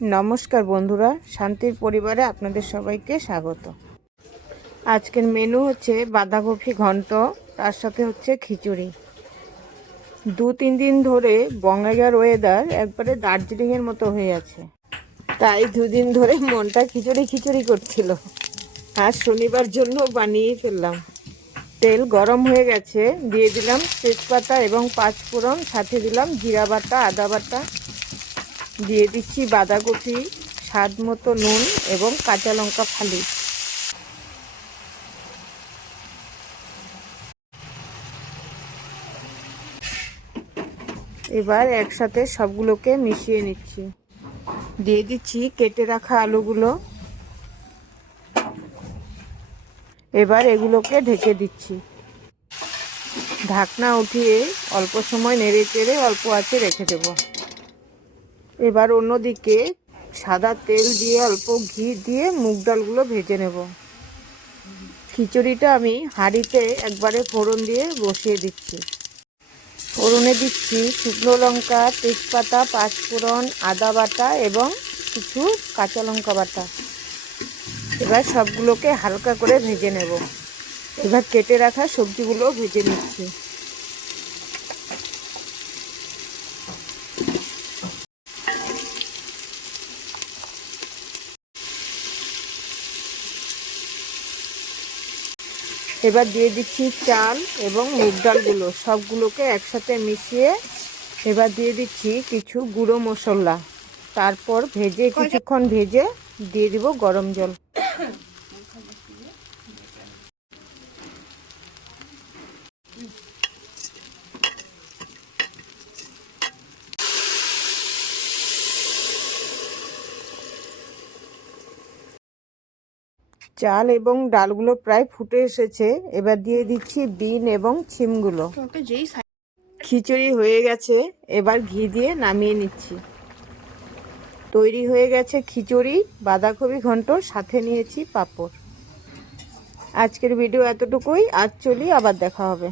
নমস্কার বন্ধুরা, শান্তির পরিবারে আপনাদের সবাইকে স্বাগত। আজকের মেনু হচ্ছে বাঁধাকপি ঘন্ট, তার সাথে হচ্ছে খিচুড়ি। 2-3 দিন ধরে বঙ্গাইগার ওয়েদার একবারে দার্জিলিংয়ের মতো হয়ে আছে, তাই 2 দিন ধরে মনটা খিচুড়ি খিচুড়ি করছিল। আজ শনিবার জন্য বানিয়ে ফেললাম। তেল গরম হয়ে গেছে, দিয়ে দিলাম তেজপাতা এবং 5 ফোড়ন, সাথে দিলাম জিরা বাটা, আদা বাটা, দিয়ে দিচ্ছি বাঁধাকপি, স্বাদ মতো নুন এবং কাঁচা লঙ্কা ফালি। এবার একসাথে সবগুলোকে মিশিয়ে নিচ্ছি। দিয়ে দিচ্ছি কেটে রাখা আলুগুলো। এবার এগুলোকে ঢেকে দিচ্ছি। ঢাকনা উঠিয়ে অল্প সময় নেড়ে চেড়ে অল্প আঁচে রেখে দেব। এবার অন্যদিকে সাদা তেল দিয়ে অল্প ঘি দিয়ে মুগ ডালগুলো ভেজে নেব। খিচুড়িটা আমি হাঁড়িতে একবারে ফোড়ন দিয়ে বসিয়ে দিচ্ছি। ফোড়নে দিচ্ছি শুকনো লঙ্কা, তেজপাতা, 5 ফোড়ন, আদা বাটা এবং কিছু কাঁচা লঙ্কা বাটা। এবার সবগুলোকে হালকা করে ভেজে নেব। এবার কেটে রাখা সবজিগুলো ভেজে নিচ্ছি। এবার দিয়ে দিচ্ছি চাল এবং মুগ ডালগুলো, সবগুলোকে একসাথে মিশিয়ে এবার দিয়ে দিচ্ছি কিছু গুঁড়ো মশলা। তারপর কিছুক্ষণ ভেজে দিয়ে দিব গরম জল। চাল এবং ডালগুলো প্রায় ফুটে এসেছে, এবার দিয়ে দিচ্ছি বিন এবং ছিমগুলো। খিচুড়ি হয়ে গেছে, এবার ঘি দিয়ে নামিয়ে নিচ্ছি। তৈরি হয়ে গেছে খিচুড়ি, বাঁধাকপি ঘন্ট, সাথে নিয়েছি পাঁপড়। আজকের ভিডিও এতটুকুই। আজ চলি, আবার দেখা হবে।